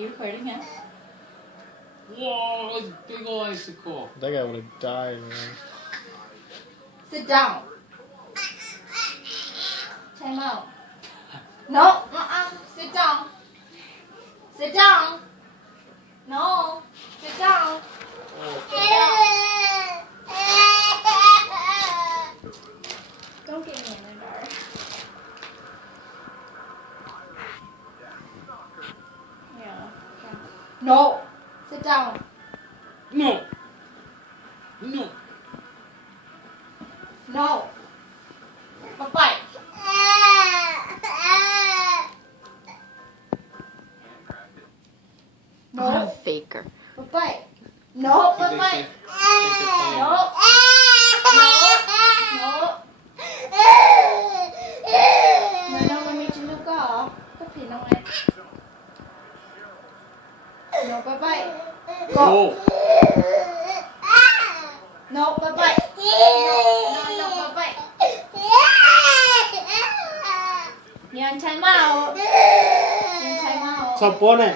you recording him? Whoa, it's a big ol' icicle. That guy would have died, man. Sit down. Time out. No, sit down. Sit down. No, sit down. Sit down. Don't get me in the dark. Yeah. No, sit down. No. No. No. Bye-bye. What a No. faker. Bye-bye. No, Think bye-bye. they- think they're playing. No. No,มันมีชิ้นลูกก็ก็ผิดแล้วไง No, bye-bye. Go. Oh. No, bye-bye. No, bye-bye. You're on time out. You're on time out. ชอบโป้เนี่ย